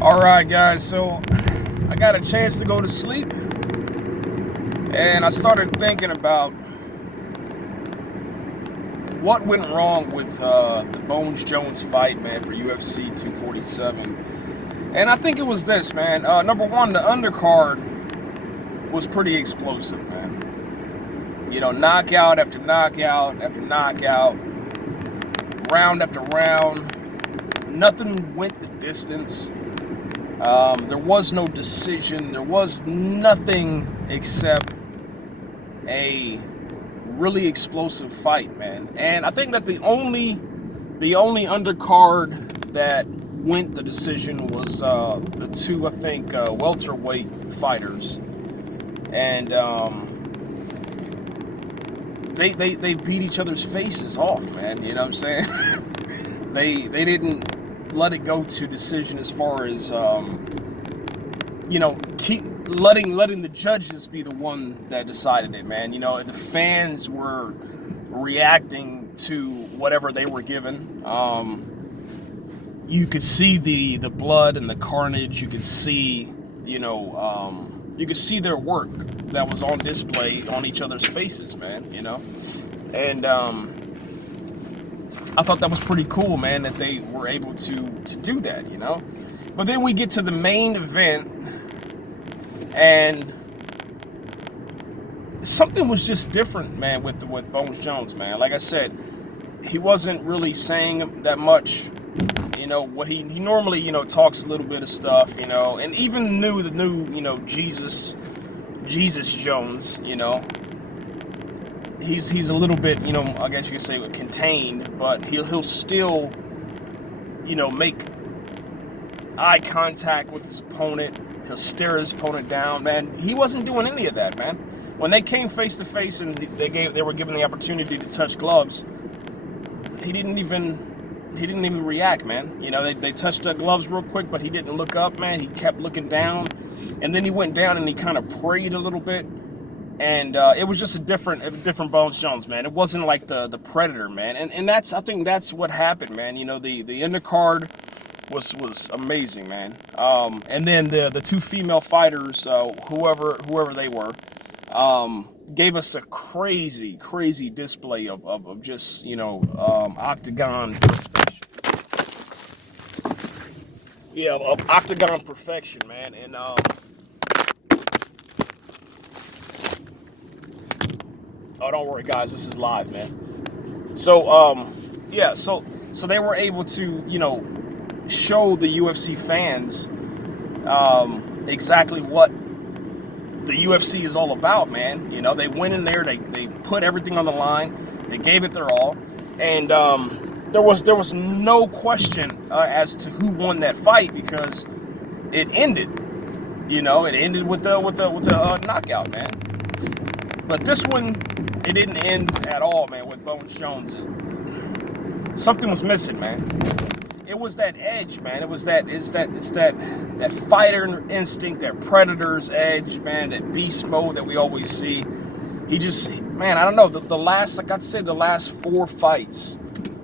Alright guys, so I got a chance to go to sleep and I started thinking about what went wrong with the Bones Jones fight, man, for UFC 247. And I think it was this, man. Number one, the undercard was pretty explosive, man. You know, knockout after knockout after knockout, round after round. Nothing went the distance. There was no decision. There was nothing except a really explosive fight, man. And I think that the only undercard that went the decision was the two, I think, welterweight fighters, and they beat each other's faces off, man. You know what I'm saying? they didn't let it go to decision as far as keep letting the judges be the one that decided it, man. You know, the fans were reacting to whatever they were given. You could see the blood and the carnage. You could see, you could see their work that was on display on each other's faces, man. You know, and I thought that was pretty cool, man, that they were able to do that, you know. But then we get to the main event, and something was just different, man, with Bones Jones, man. Like I said, he wasn't really saying that much. You know, what he normally, talks a little bit of stuff, and even the new, Jesus Jones, he's a little bit, I guess you could say contained, but he'll still, make eye contact with his opponent. He'll stare his opponent down, man. He wasn't doing any of that, man. When they came face to face and they were given the opportunity to touch gloves, he didn't even react, man. You know, they touched the gloves real quick, but he didn't look up, man. He kept looking down, and then he went down and he kind of prayed a little bit. And it was just a different Bones Jones, man. It wasn't like the Predator, man. And I think that's what happened, man. You know, the undercard was amazing, man. And then the two female fighters, whoever they were, gave us a crazy display of just, octagon perfection. Yeah, of octagon perfection, man. And oh, don't worry, guys. This is live, man. So, yeah. So they were able to, show the UFC fans exactly what the UFC is all about, man. You know, they went in there. They put everything on the line. They gave it their all, and there was no question as to who won that fight because it ended. You know, it ended with a knockout, man. But this one, it didn't end at all, man, with Bones Jones. Something was missing, man. It was that edge, man. It's that fighter instinct, that predator's edge, man, that beast mode that we always see. He just, man, I don't know, the last 4 fights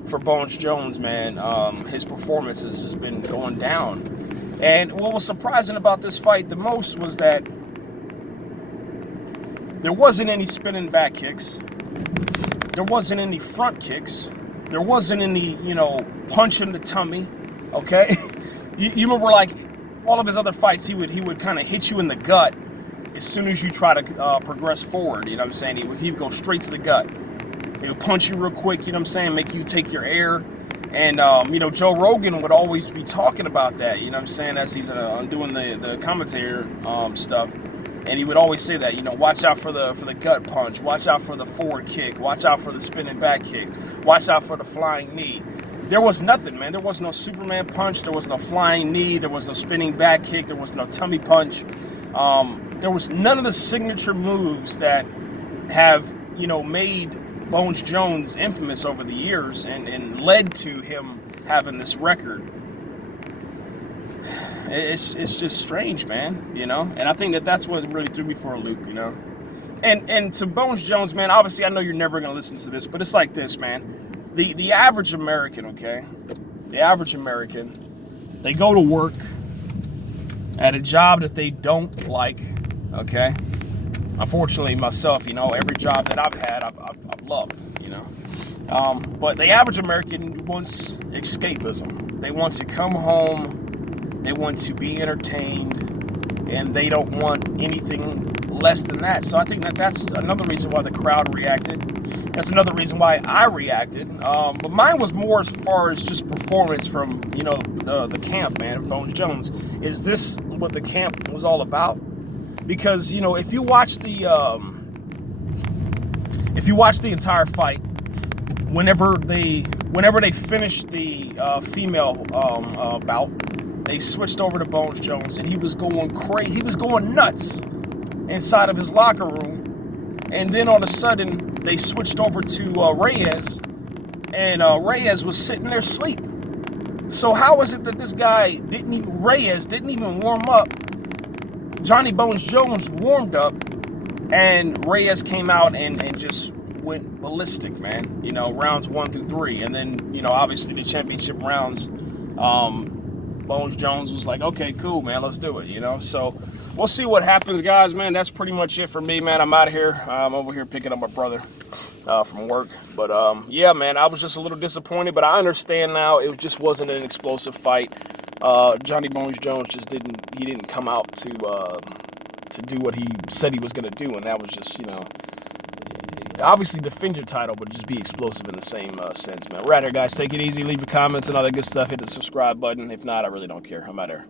for Bones Jones, man, his performance has just been going down. And what was surprising about this fight the most was that there wasn't any spinning back kicks. There wasn't any front kicks. There wasn't any, punch in the tummy. Okay, you remember, like, all of his other fights, he would kind of hit you in the gut as soon as you try to progress forward. You know what I'm saying? He would go straight to the gut. He would punch you real quick. You know what I'm saying? Make you take your air. And Joe Rogan would always be talking about that. You know what I'm saying? As he's doing the commentator stuff. And he would always say that, watch out for the gut punch, watch out for the forward kick, watch out for the spinning back kick, watch out for the flying knee. There was nothing, man. There was no Superman punch, there was no flying knee, there was no spinning back kick, there was no tummy punch. There was none of the signature moves that have, made Bones Jones infamous over the years and led to him having this record. It's just strange, man, and I think that's what really threw me for a loop, and to Bones Jones, man, obviously I know you're never going to listen to this, but it's like this, man. The average American, okay, the average American, they go to work, at a job that they don't like, okay? Unfortunately, myself, every job that I've had, I've loved, But the average American wants escapism. They want to come home, they want to be entertained, and they don't want anything less than that. So I think that's another reason why the crowd reacted. That's another reason why I reacted. But mine was more as far as just performance from, the camp, man, Bones Jones. Is this what the camp was all about? Because, if you watch the entire fight, whenever they finished the female bout, they switched over to Bones Jones, and he was going crazy. He was going nuts inside of his locker room. And then all of a sudden, they switched over to Reyes, and Reyes was sitting there asleep. So how is it that this guy Reyes didn't even warm up? Johnny Bones Jones warmed up, and Reyes came out and just went ballistic, man. Rounds 1 through 3, and then obviously the championship rounds. Bones Jones was like, okay, cool, man, let's do it. So we'll see what happens, guys, man. That's pretty much it for me, man. I'm out of here. I'm over here picking up my brother from work. But yeah, man, I was just a little disappointed, but I understand now. It just wasn't an explosive fight. Johnny Bones Jones just didn't come out to do what he said he was going to do, and that was just, obviously defend your title, but just be explosive in the same sense, man. We're out here, guys. Take it easy. Leave your comments and all that good stuff. Hit the subscribe button. If not, I really don't care. I'm out here.